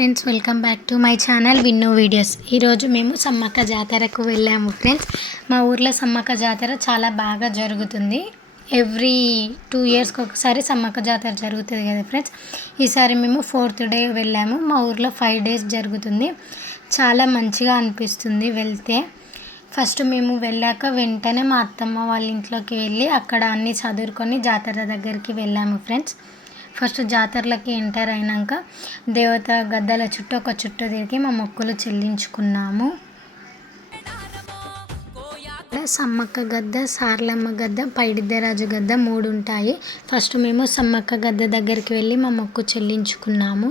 Friends, welcome back to my channel Vinno videos. ఈరోజు మేము సమ్మక్క జాతరకు వెళ్ళాము ఫ్రెండ్స్. మా ఊర్లో సమ్మక్క జాతర చాలా బాగా జరుగుతుంది. ఎవ్రీ 2 ఇయర్స్కి ఒకసారి సమ్మక్క జాతర జరుగుతుంది కదా ఫ్రెండ్స్. ఈసారి మేము 4th డే వెళ్ళాము. మా ఊర్లో 5 days జరుగుతుంది. చాలా మంచిగా అనిపిస్తుంది వెళ్తే. ఫస్ట్ మేము వెళ్ళాక వెంటనే మా అత్తమ్మ వాళ్ళ ఇంట్లోకి వెళ్ళి అక్కడ అన్నీ చదువుకొని జాతర దగ్గరికి వెళ్ళాము ఫ్రెండ్స్. ఫస్ట్ జాతరలకి ఎంటర్ అయినాక దేవత గద్దల చుట్టూ ఒక చుట్టూ తిరిగి మా మొక్కులు చెల్లించుకున్నాము. సమ్మక్క గద్ద, సార్లమ్మ గద్ద, పైడిద్దరాజు గద్ద 3 ఉంటాయి. ఫస్ట్ మేము సమ్మక్క గద్ద దగ్గరికి వెళ్ళి మా మొక్కు చెల్లించుకున్నాము.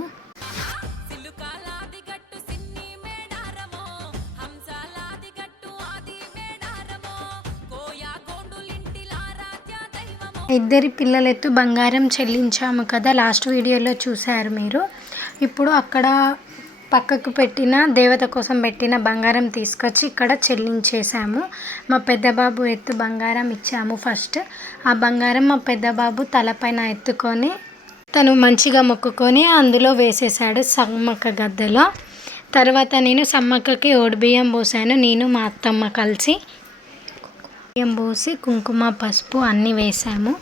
ఇద్దరి పిల్లలెత్తు బంగారం చెల్లించాము కదా, లాస్ట్ వీడియోలో చూశారు మీరు. ఇప్పుడు అక్కడ పక్కకు పెట్టిన దేవత కోసం పెట్టిన బంగారం తీసుకొచ్చి ఇక్కడ చెల్లించేసాము. మా పెద్ద బాబు ఎత్తు బంగారం ఇచ్చాము ఫస్ట్. ఆ బంగారం మా పెద్ద బాబు తలపైన ఎత్తుకొని తను మంచిగా మొక్కుకొని అందులో వేసేసాడు సమ్మక్క గద్దలో. తర్వాత నేను సమ్మక్కకి ఓడిబియ్యం పోసాను. నేను మా అత్తమ్మ కలిసి బియ్యం పోసి కుంకుమ పసుపు అన్నీ వేసాము.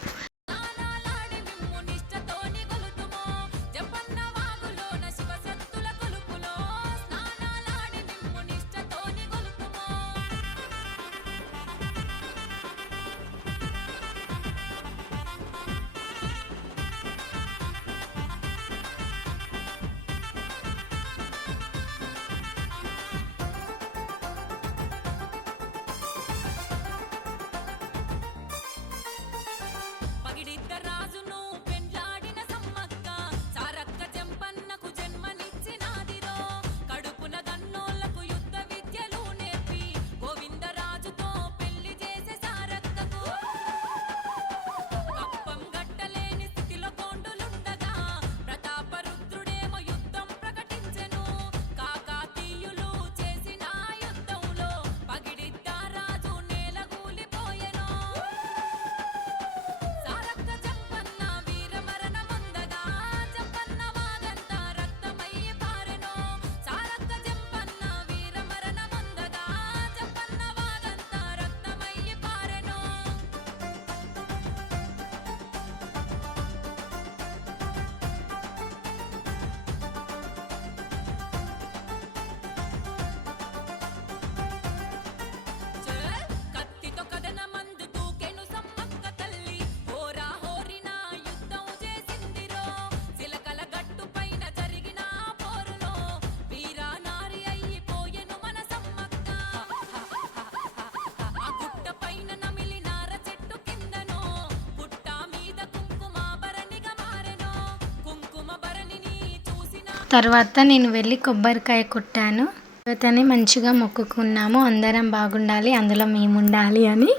తర్వాత నేను వెళ్ళి కొబ్బరికాయ కొట్టాను. దేవతని మంచిగా మొక్కుకున్నాము, అందరం బాగుండాలి, అందులో మేము ఉండాలి అని.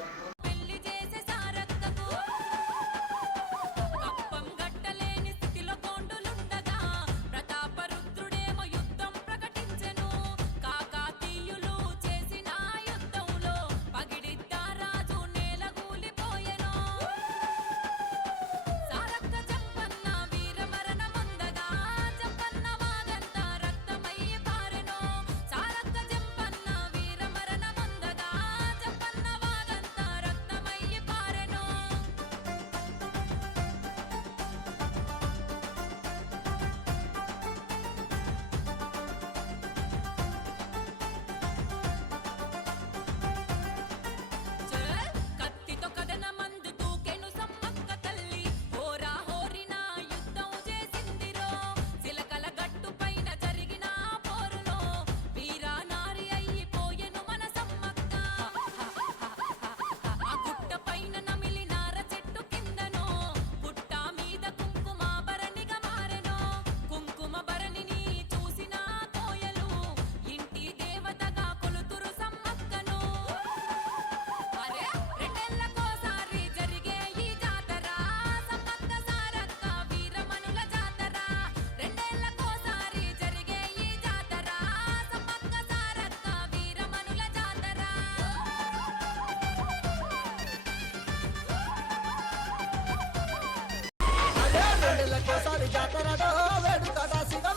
కోసారి జాతరలో వేడుకట సిగ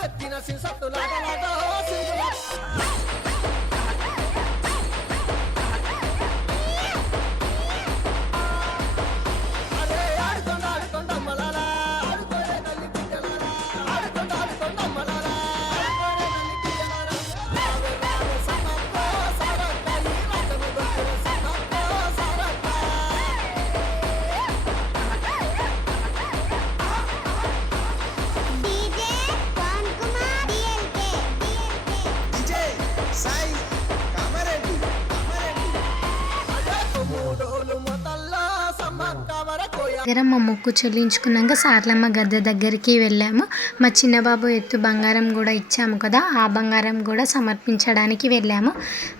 దగ్గర మా మొక్కు చెల్లించుకున్నాక సార్లమ్మ గద్దె దగ్గరికి వెళ్ళాము. మా చిన్నబాబు ఎత్తు బంగారం కూడా ఇచ్చాము కదా, ఆ బంగారం కూడా సమర్పించడానికి వెళ్ళాము.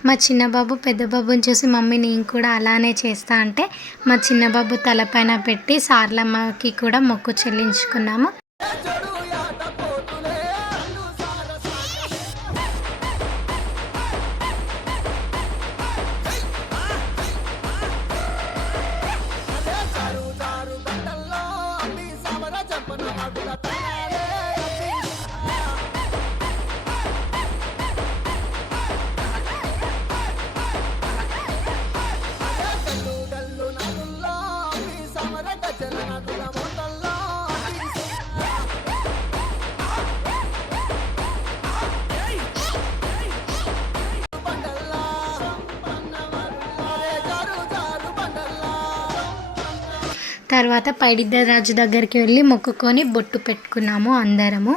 మా చిన్నబాబు పెద్ద బాబుని చూసి మమ్మీ నేను కూడా అలానే చేస్తా అంటే మా చిన్నబాబు తలపైన పెట్టి సార్లమ్మకి కూడా మొక్కు చెల్లించుకున్నాము. తర్వాత పైడిద్దరాజు దగ్గరికి వెళ్ళి మొక్కుకొని బొట్టు పెట్టుకున్నాము అందరము.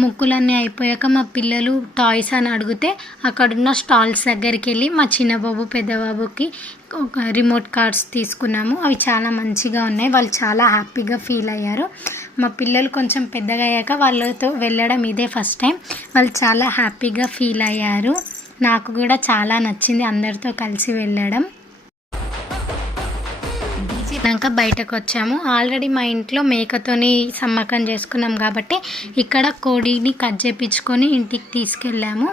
ముక్కులన్నీ అయిపోయాక మా పిల్లలు టాయ్స్ అని అడిగితే అక్కడున్న స్టాల్స్ దగ్గరికి వెళ్ళి మా చిన్నబాబు పెద్దబాబుకి ఒక రిమోట్ కార్స్ తీసుకున్నాము. అవి చాలా మంచిగా ఉన్నాయి, వాళ్ళు చాలా హ్యాపీగా ఫీల్ అయ్యారు. మా పిల్లలు కొంచెం పెద్దగా అయ్యాక వాళ్ళతో వెళ్ళడం ఇదే ఫస్ట్ టైం, వాళ్ళు చాలా హ్యాపీగా ఫీల్ అయ్యారు. నాకు కూడా చాలా నచ్చింది అందరితో కలిసి వెళ్ళడం. తిన్నాక బయటకు వచ్చాము. ఆల్రెడీ మా ఇంట్లో మేకతోని సమ్మకం చేసుకున్నాం కాబట్టి ఇక్కడ కోడిని కట్ చేయించుకొని ఇంటికి తీసుకెళ్ళాము.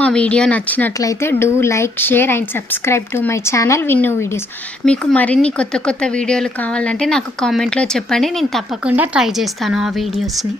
మా వీడియో నచ్చినట్లయితే do like, share and subscribe to my channel Vinnu videos. మీకు మరిన్ని కొత్త వీడియోలు కావాలంటే నాకు కామెంట్లో చెప్పండి, నేను తప్పకుండా ట్రై చేస్తాను ఆ వీడియోస్ని.